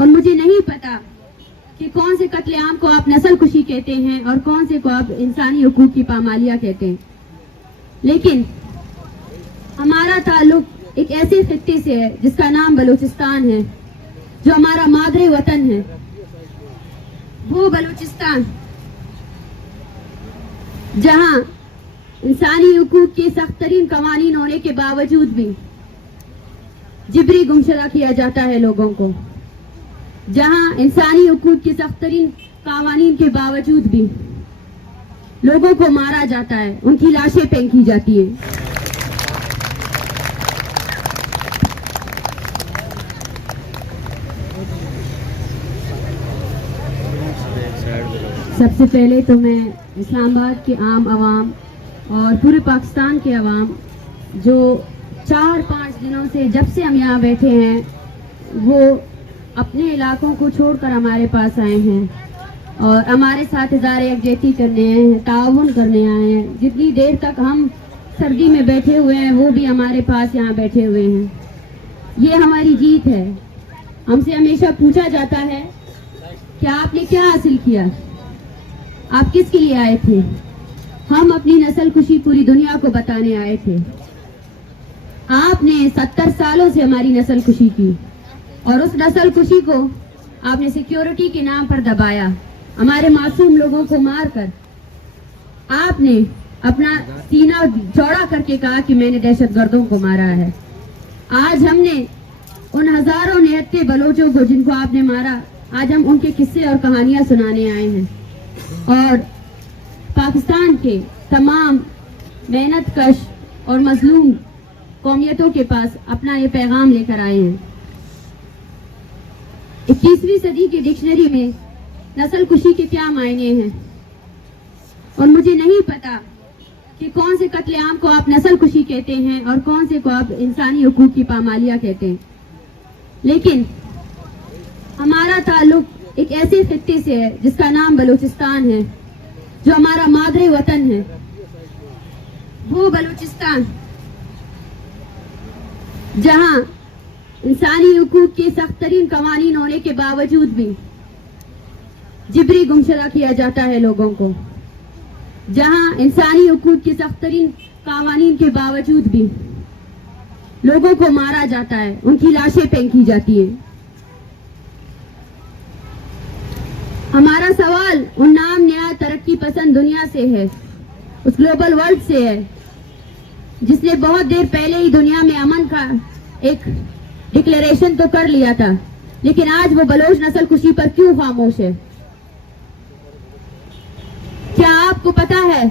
اور مجھے نہیں پتا کہ کون سے قتل عام کو آپ نسل کشی کہتے ہیں اور کون سے کو آپ انسانی حقوق کی پامالیاں کہتے ہیں، لیکن ہمارا تعلق ایک ایسے خطے سے ہے جس کا نام بلوچستان ہے، جو ہمارا مادر وطن ہے۔ وہ بلوچستان جہاں انسانی حقوق کے سخت ترین قوانین ہونے کے باوجود بھی جبری گمشدہ کیا جاتا ہے لوگوں کو، جہاں انسانی حقوق کے سخت ترین قوانین کے باوجود بھی لوگوں کو مارا جاتا ہے، ان کی لاشیں پھینکی جاتی ہیں۔ سب سے پہلے تو میں اسلام آباد کے عام عوام اور پورے پاکستان کے عوام جو 4-5 دنوں سے جب سے ہم یہاں بیٹھے ہیں وہ اپنے علاقوں کو چھوڑ کر ہمارے پاس آئے ہیں اور ہمارے ساتھ اظہار یکجہتی کرنے آئے ہیں، تعاون کرنے آئے ہیں۔ جتنی دیر تک ہم سردی میں بیٹھے ہوئے ہیں وہ بھی ہمارے پاس یہاں بیٹھے ہوئے ہیں۔ یہ ہماری جیت ہے۔ ہم سے ہمیشہ پوچھا جاتا ہے کہ آپ نے کیا حاصل کیا، آپ کس کے لیے آئے تھے؟ ہم اپنی نسل کشی پوری دنیا کو بتانے آئے تھے۔ آپ نے 70 سالوں سے ہماری نسل کشی کی اور اس نسل کشی کو آپ نے سیکیورٹی کے نام پر دبایا، ہمارے معصوم لوگوں کو مار کر آپ نے اپنا سینہ چوڑا کر کے کہا کہ میں نے دہشت گردوں کو مارا ہے۔ آج ہم نے ان ہزاروں نہتے بلوچوں کو جن کو آپ نے مارا، آج ہم ان کے قصے اور کہانیاں سنانے آئے ہیں اور پاکستان کے تمام محنت کش اور مظلوم قومیتوں کے پاس اپنا یہ پیغام لے کر آئے ہیں۔ 21ویں صدی کی ڈکشنری میں نسل کشی کے کیا معنی ہیں، اور مجھے نہیں پتا کہ کون سے قتل عام کو آپ نسل کشی کہتے ہیں اور کون سے کو آپ انسانی حقوق کی پامالیاں کہتے ہیں، لیکن ہمارا تعلق ایک ایسے خطے سے ہے جس کا نام بلوچستان ہے، جو ہمارا مادر وطن ہے۔ وہ بلوچستان جہاں انسانی حقوق کے سخت ترین قوانین ہونے کے باوجود بھی جبری گمشدہ کیا جاتا ہے لوگوں کو، جہاں انسانی حقوق کے سخت ترین قوانین کے باوجود بھی لوگوں کو مارا جاتا ہے، ان کی لاشیں پھینکی جاتی ہیں۔ ہمارا سوال ان نام نہاد ترقی پسند دنیا سے ہے، اس گلوبل ورلڈ سے ہے جس نے بہت دیر پہلے ہی دنیا میں امن کا ایک ڈکلیریشن تو کر لیا تھا، لیکن آج وہ بلوچ نسل کشی پر کیوں خاموش ہے؟ کیا آپ کو پتا ہے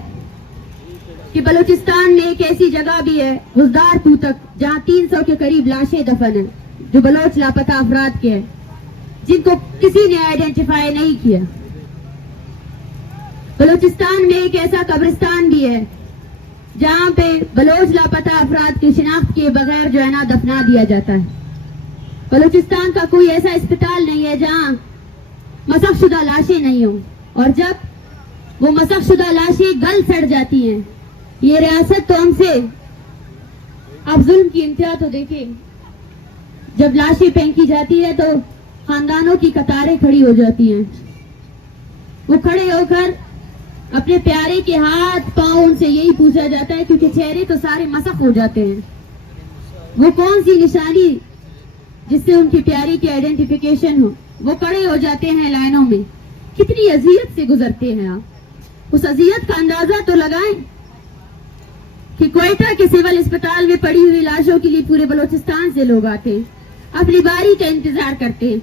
کہ بلوچستان میں ایک ایسی جگہ بھی ہے غزدار توتک جہاں 300 کے قریب لاشیں دفن ہیں جو بلوچ لاپتہ افراد کے ہیں، جن کو کسی نے آئیڈینٹیفائی نہیں کیا۔ بلوچستان میں ایک ایسا قبرستان بھی ہے جہاں پہ بلوچ لاپتہ افراد کی شناخت کے بغیر جو ہے نا دفنا دیا جاتا ہے۔ بلوچستان کا کوئی ایسا اسپتال نہیں ہے جہاں مسخ شدہ لاشیں نہیں ہوں، اور جب وہ مسخ شدہ لاشیں گل سڑ جاتی ہیں، یہ ریاست تو ہم سے اب ظلم کی انتہا تو دیکھیں، جب لاشیں پھینکی جاتی ہے تو خاندانوں کی قطاریں کھڑی ہو جاتی ہیں، وہ کھڑے ہو کر اپنے پیارے کے ہاتھ پاؤں ان سے یہی پوچھا جاتا ہے، کیونکہ چہرے تو سارے مسخ ہو جاتے ہیں، وہ کون سی نشانی جس سے ان کی پیاری کی آئیڈینٹیفیکیشن ہو، وہ کھڑے ہو جاتے ہیں لائنوں میں۔ کتنی اذیت سے گزرتے ہیں آپ، اس اذیت کا اندازہ تو لگائیں کہ کوئٹہ کے سول اسپتال میں پڑی ہوئی لاشوں کے لیے پورے بلوچستان سے لوگ آتے ہیں، اپنی باری کا انتظار کرتے ہیں،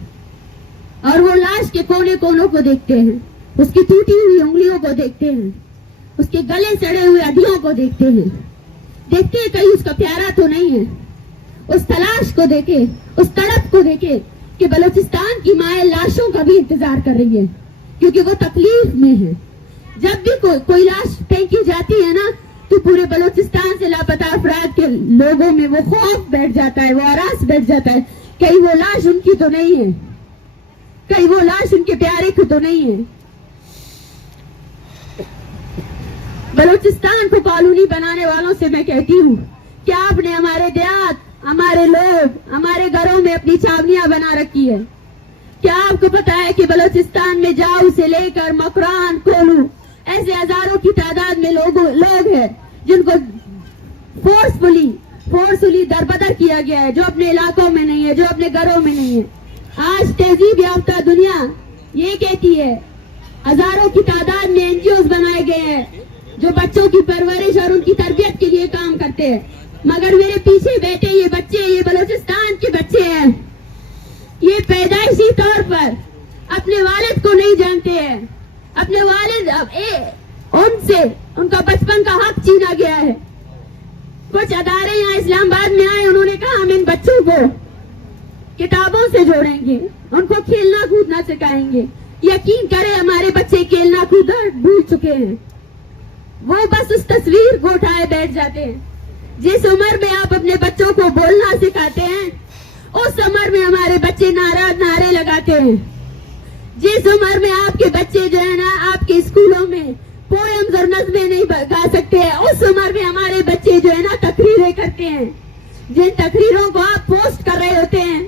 اور وہ لاش کے کونے کونوں کو دیکھتے ہیں، اس کی ٹوٹی ہوئی انگلیوں کو دیکھتے ہیں، اس کے گلے سڑے ہوئے ہڈیوں کو دیکھتے ہیں، کہیں اس کا پیارا تو نہیں ہے، اس تلاش کو دیکھے، اس تڑپ کو دیکھے کہ بلوچستان کی مائیں لاشوں کا بھی انتظار کر رہی ہے، کیونکہ وہ تکلیف میں ہے۔ جب بھی کوئی لاش پھینکی جاتی ہے نا تو پورے بلوچستان سے لاپتہ افراد کے لوگوں میں وہ خوف بیٹھ جاتا ہے، وہ ہراس بیٹھ جاتا ہے، کہیں وہ لاش ان کی تو نہیں ہے، کہیں وہ لاش ان کے پیارے کی تو نہیں ہے۔ بلوچستان کو کالونی بنانے والوں سے میں کہتی ہوں کہ آپ نے ہمارے دیہات، ہمارے لوگ، ہمارے گھروں میں اپنی چھاونیاں بنا رکھی ہے، आपको पता है कि बलूचिस्तान में जाऊ से लेकर मकरान, कोलू, ऐसे हजारों की तादाद में लोग हैं जिनको फोर्सफुली दरबदर किया गया है, जो अपने इलाकों में नहीं है, जो अपने घरों में नहीं है। आज तहजीब याफ्ता दुनिया ये कहती है, हजारों की तादाद में एनजीओज बनाए गए हैं जो बच्चों की परवरिश और उनकी तरबियत के लिए काम करते हैं, मगर मेरे पीछे बैठे ये बच्चे, ये बलूचिस्तान के बच्चे हैं, ये पैदाइशी तौर पर अपने वालिद को नहीं जानते हैं। अपने वालिद उनसे उनका बचपन का हक छीना गया है। कुछ अदारे यहाँ इस्लामाबाद में आए, उन्होंने कहा हम इन बच्चों को किताबों से जोड़ेंगे, उनको खेलना कूदना सिखाएंगे। यकीन करें हमारे बच्चे खेलना कूदना भूल चुके हैं, वो बस उस तस्वीर को उठाए बैठ जाते हैं। जिस उम्र में आप अपने बच्चों को बोलना सिखाते हैं, उस उम्र में हमारे बच्चे नारे लगाते हैं। जिस उम्र में आपके बच्चे जो है ना आपके स्कूलों में पोएम्स और नज़में नहीं गा सकते हैं, उस उम्र में हमारे बच्चे जो है ना तकरीरें करते हैं। जिन तकरीरों को आप पोस्ट कर रहे होते हैं,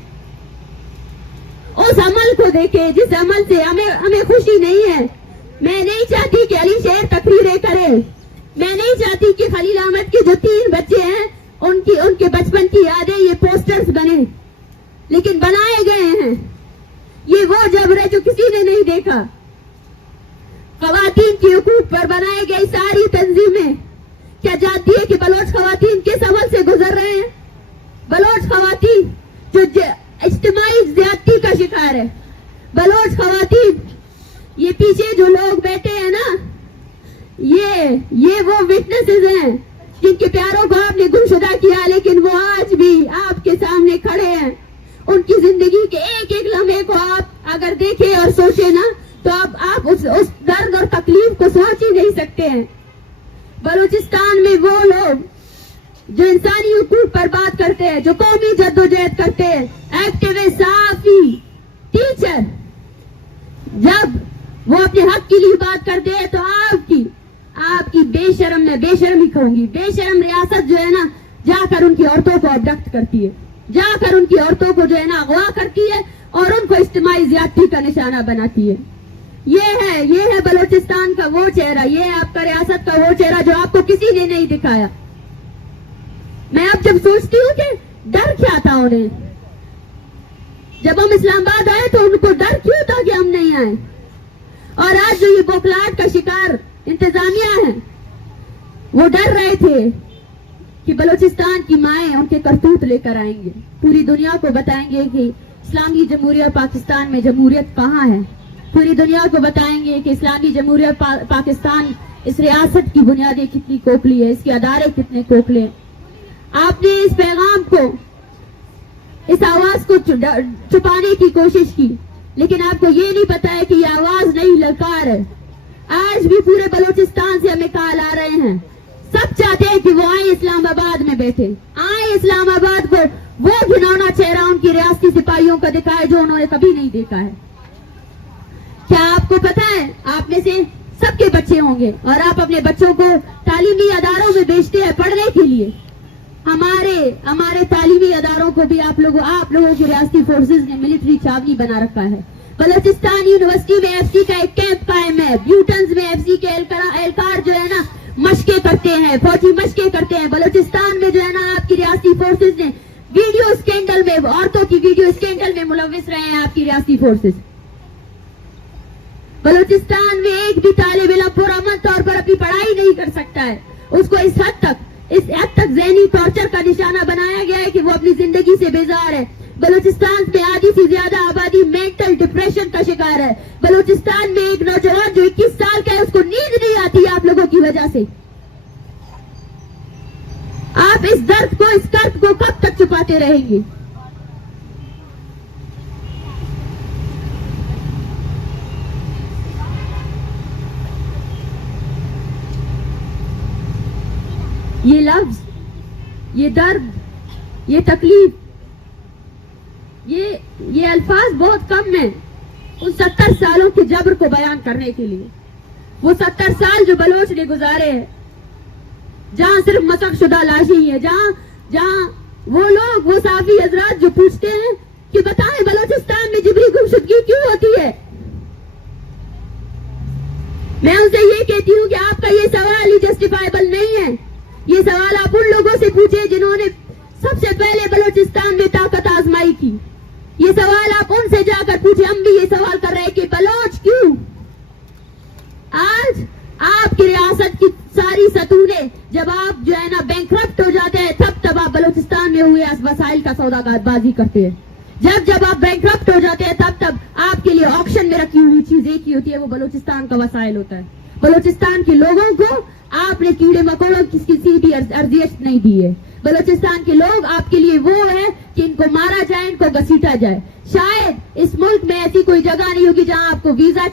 उस अमल को देखें जिस अमल से हमें खुशी नहीं है। मैं नहीं चाहती कि अली शेर तकरीरें करे, मैं नहीं चाहती कि खलील अहमद के जो 3 बच्चे हैं उनके बचपन की यादें ये पोस्टर्स बने, लेकिन बनाए गए हैं। ये वो जबर है जो किसी ने नहीं देखा। खवातीन के हुकूक पर बनाई गई सारी तंजीमें क्या जानती है कि बलोच खवातीन किस अमल से गुजर रहे हैं? बलोच खवातीन जो इज्तिमाई ज्यादती का शिकार है, बलोच खवातीन, ये पीछे जो लोग बैठे हैं ना, ये वो विटनेसेस हैं जिनके प्यारों को आपने गुमशुदा किया, लेकिन वो आज भी आपके सामने खड़े हैं। उनकी जिंदगी के एक एक लम्हे को आप अगर देखें और सोचें ना, तो आप उस दर्द और तकलीफ को सोच ही नहीं सकते हैं। बलूचिस्तान में वो लोग जो इंसानी हुकूक पर बात करते हैं, जो कौमी जद्दोजहद करते हैं, एक्टिविस्ट, सहाफी, टीचर, जब वो अपने हक के लिए बात करते हैं तो आपकी बेशर्मी कहूंगी, बेशर्म रियासत जो है ना जाकर उनकी औरतों को अबडक्ट करती है, जाकर उनकी औरतों को जो है ना अगवा करती है और उनको इज्तिमाई ज्यादती का निशाना बनाती है। ये है बलूचिस्तान का वो चेहरा, ये है आपका रियासत का वो चेहरा जो आपको किसी ने नहीं दिखाया। मैं अब जब सोचती हूँ कि डर क्या था उन्हें, जब हम इस्लामाबाद आए तो उनको डर क्यों था कि हम नहीं आए, और आज जो ये बौखलाहट का शिकार इंतजामिया है, वो डर रहे थे कि बलूचिस्तान की माएं उनके करतूत लेकर आएंगे, पूरी दुनिया को बताएंगे कि इस्लामी जमहूरियत पाकिस्तान में जमहूरियत कहाँ है, पूरी दुनिया को बताएंगे कि इस्लामी जमहूरियत पाकिस्तान इस रियासत की बुनियादें कितनी खोखली है, इसके अदारे कितने खोखले। आपने इस पैगाम को, इस आवाज को छुपाने की कोशिश की, लेकिन आपको ये नहीं पता है कि ये आवाज नहीं ललकार है। आज भी पूरे बलूचिस्तान से हमें कॉल आ रहे हैं, सब चाहते हैं कि वो आए इस्लामाबाद में बैठे, आए इस्लामाबाद को वो घिनौना चेहरा उनकी रियासती सिपाहियों का दिखाए जो उन्होंने कभी नहीं देखा है। क्या आपको पता है, आप में से सबके बच्चे होंगे और आप अपने बच्चों को तालीमी अदारों में भेजते हैं पढ़ने के लिए। हमारे तालीमी अदारों को भी आप लोगों की रियासती फोर्सेस ने मिलिट्री छावनी बना रखा है। बलूचिस्तान यूनिवर्सिटी में एफसी का एक कैंप कायम है, ब्यूटन्स में एफसी के एहलकार जो है ना मशके करते हैं, फौजी मशके करते हैं। बलूचिस्तान में जो है ना आपकी रियासती फोर्सेस ने वीडियो स्कैंडल में, औरतों की वीडियो स्कैंडल में मुलव्विस रहे हैं आपकी रियासती फोर्सेस। बलूचिस्तान में एक भी तालिब इल्म पुरअमन तौर पर अपनी पढ़ाई नहीं कर सकता है, उसको इस हद तक ज़हनी टॉर्चर का निशाना बनाया गया है कि वो अपनी जिंदगी से बेजार है। बलूचिस्तान में आधी से ज्यादा आबादी मेंटल डिप्रेशन का शिकार है। बलूचिस्तान में एक नौजवान जो 21 साल का है, उसको नींद नहीं आती है आप लोगों की वजह से। आप इस दर्द को, इस कर्ब को कब तक छुपाते रहेंगे? ये लफ्ज, ये दर्द, ये तकलीफ, ये अल्फाज बहुत कम है उन 70 सालों के जबर को बयान करने के लिए। वो 70 साल जो बलोच ने गुजारे हैं, जहां सिर्फ मसक शुदा लाशें है, जहां वो लोग, वो साफी हजरात जो पूछते हैं कि बताएं बलूचिस्तान में जिबरी गुमशुदगी क्यों होती भी जस्टिफाइबल नहीं है। ये सवाल आप उन लोगों से पूछे जिन्होंने सबसे पहले बलूचिस्तान में ताकत आजमाई की। ये सवाल आप उनसे जाकर पूछे। हम भी ये सवाल कर रहे हैं कि बलोच क्यों? आज आपकी रियासत की सारी सतूनें जब आप जो है ना बैंकरप्ट हो जाते हैं तब आप बलूचिस्तान में हुए वसाइल का सौदाबाजी करते हैं। जब आप बैंकरप्ट हो जाते हैं तब आपके लिए ऑक्शन में रखी हुई चीज एक ही होती है, वो बलूचिस्तान का वसाइल होता है। बलूचिस्तान के लोगों को आपने कीड़े मकोड़ों की किसी भी अर्जियत नहीं दी है। बलूचिस्तान के लोग आपके लिए वो है कि इनको मारा जाए, इनको घसीटा जाए। शायद इस मुल्क में ऐसी कोई जगह नहीं होगी जहां आपको वीजा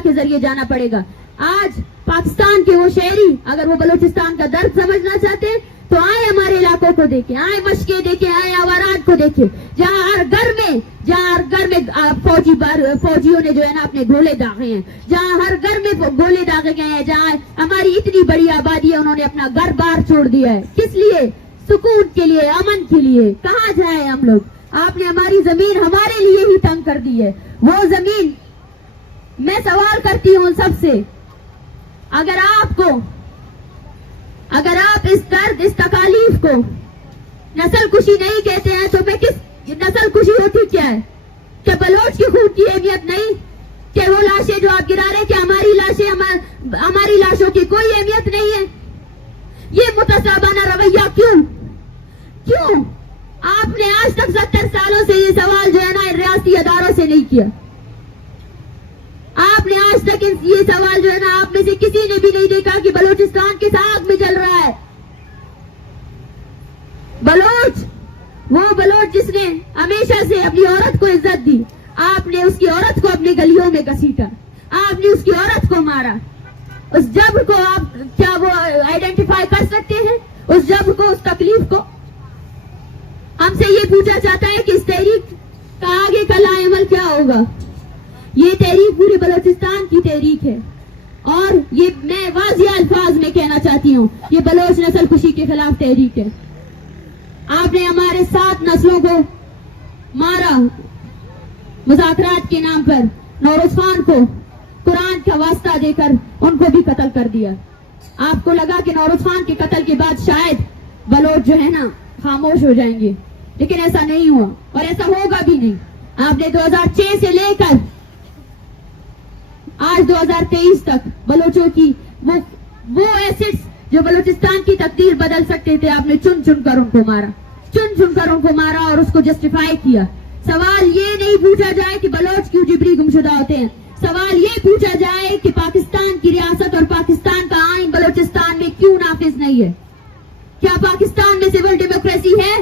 के जरिए जाना पड़ेगा। आज पाकिस्तान के वो शहरी अगर वो बलूचिस्तान का दर्द समझना चाहते हैं तो आए हमारे इलाकों को देखें, आए मशके देखें, आए आवारात को देखें, जहाँ हर घर में फौजियों ने जो है ना अपने गोले दागे हैं, जहाँ हर घर में गोले दागे गए हैं, जहाँ हमारी इतनी बड़ी आबादी है उन्होंने अपना घर बार छोड़ दिया है। किस लिए? सुकून के लिए, अमन के लिए। कहाँ जाए हम लोग? आपने हमारी जमीन हमारे लिए ही तंग कर दी है। वो जमीन, मैं सवाल करती हूँ सबसे, अगर आप इस दर्द, इस तकालीफ को नस्ल कुशी नहीं कहते हैं तो मैं किस नस्ल कुशी होती क्या है? क्या बलोच की खून की अहमियत नहीं? क्या वो लाशें जो आप गिरा रहे, क्या हमारी लाशें, हमारी लाशों की कोई अहमियत नहीं है? ये मुतसाबाना रवैया क्यों? आपने आज तक 70 सालों से ये सवाल जो है ना रियासती अदारों से नहीं किया। आपने आज तक ये सवाल जो है ना आप में से किसी ने भी नहीं देखा कि बलूचिस्तान किस आग में जल रहा है। वो बलोच जिसने हमेशा से अपनी औरत को इज्जत दी, आपने उसकी औरत को अपनी गलियों में घसीटा, आपने उसकी औरत को मारा। उस जब्र को आप क्या वो आइडेंटिफाई कर सकते हैं? उस जब्र को, उस तकलीफ को? हमसे ये पूछा जाता है कि इस तहरीक का आगे का लाएमल क्या होगा। ये तहरीक पूरे बलूचिस्तान की तहरीक है और ये मैं वाज़िह अल्फाज में कहना चाहती हूँ, ये बलोच नस्ल कुशी के खिलाफ तहरीक है। आपने हमारे 7 नस्लों को मारा मुज़ाकरात के नाम पर। नौरोज खान को कुरान का वास्ता देकर उनको भी कत्ल कर दिया। आपको लगा कि नौरोज खान के कत्ल के बाद शायद बलोच जो है ना खामोश हो जाएंगे, लेकिन ऐसा नहीं हुआ और ऐसा होगा भी नहीं। आपने 2006 से लेकर आज 2023 तक बलोचों की वो एसिड्स जो बलूचिस्तान की तकदीर बदल सकते थे, आपने चुन चुन कर उनको मारा और उसको जस्टिफाई किया। सवाल ये नहीं पूछा जाए कि बलोच क्यों जिबरी गुमशुदा होते हैं। सवाल ये पूछा जाए कि पाकिस्तान की रियासत और पाकिस्तान का आइन बलूचिस्तान में क्यों नाफिज नहीं है। क्या पाकिस्तान में सिविल डेमोक्रेसी है?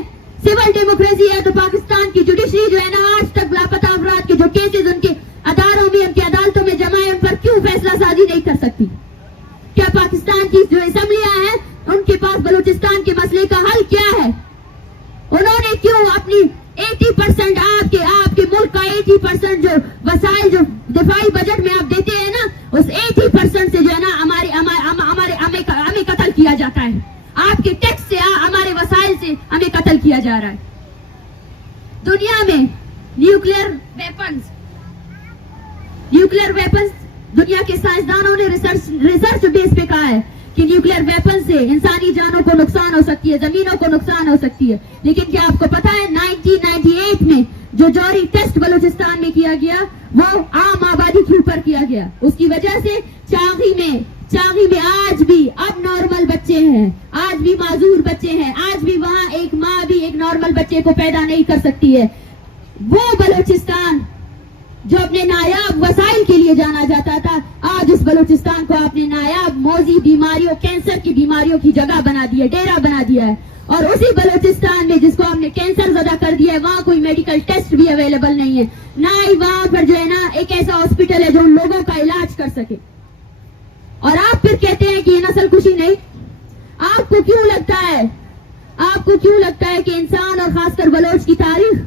सिविल डेमोक्रेसी है तो पाकिस्तान की जुडिशरी जो है ना आज तक लापता अफराद के जो केसेस उनके अदारों में, उनकी अदालतों में जमा है, उन पर क्यों फैसला साजी नहीं कर सकती? क्या पाकिस्तान की जो असेंबलियां हैं उनके पास बलूचिस्तान के मसले का हल क्या है? उन्होंने क्यों अपनी 80% आपके मुल्क का 80% जो वसाइल जो दिफाई बजट में आप देते हैं ना, उस 80% से जो है ना हमें कत्ल किया जाता है। आपके टैक्स से, हमारे वसाइल से हमें कत्ल किया जा रहा है। दुनिया में न्यूक्लियर वेपन्स दुनिया के साइंसदानों ने रिसर्च बेस पे कहा है कि न्यूक्लियर वेपन से इंसानी जानों को नुकसान हो सकती है, जमीनों को नुकसान हो सकती है। लेकिन क्या आपको पता है 1998 में जो जौहरी टेस्ट बलूचिस्तान में किया गया वो आम आबादी के ऊपर किया गया। उसकी वजह से चांगी में आज भी अब नॉर्मल बच्चे हैं, आज भी माजूर बच्चे हैं, आज भी वहाँ एक माँ भी एक नॉर्मल बच्चे को पैदा नहीं कर सकती है। वो बलूचिस्तान जो अपने नायाब वसाइल के लिए जाना जाता था, आज उस बलूचिस्तान को आपने नायाब मौजी बीमारियों, कैंसर की बीमारियों की जगह बना दी है, डेरा बना दिया है। और उसी बलूचिस्तान में जिसको आपने कैंसर ज़दा कर दिया है, वहाँ कोई मेडिकल टेस्ट भी अवेलेबल नहीं है, ना ही वहाँ पर जो है ना एक ऐसा हॉस्पिटल है जो उन लोगों का इलाज कर सके। और आप फिर कहते हैं कि ये नस्ल कुशी नहीं। आपको क्यों लगता है कि इंसान और खासकर बलोच की तारीख,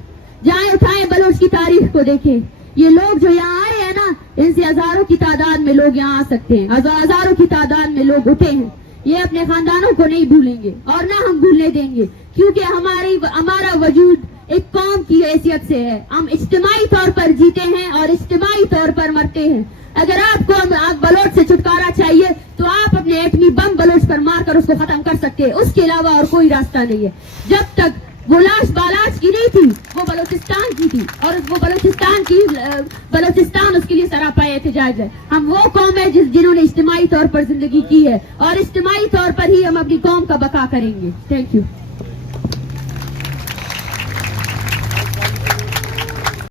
जाए उठाए बलोच की तारीख को देखें। ये लोग जो यहाँ आए हैं ना, इनसे हजारों की तादाद में लोग यहाँ आ सकते हैं, हजारों की तादाद में लोग उठे हैं। ये अपने खानदानों को नहीं भूलेंगे और ना हम भूलने देंगे, क्योंकि हमारा वजूद एक कौम की हैसियत से है। हम इज्तिमाई तौर पर जीते हैं और इज्तिमाई तौर पर मरते हैं। अगर आपको बलोच से छुटकारा चाहिए तो आप अपने एटमी बम بلوچ پر مار کر اس کو ختم کر سکتے ہیں، اس کے علاوہ اور کوئی راستہ نہیں ہے. جب تک وہ لاش بالاچ کی نہیں تھی، وہ بلوچستان کی تھی، اور وہ بلوچستان اس کے لیے سراپایا احتجاج ہے. ہم وہ قوم ہے جنہوں نے اجتماعی طور پر زندگی کی ہے، اور اجتماعی طور پر ہی ہم اپنی قوم کا بقا کریں گے. Thank you.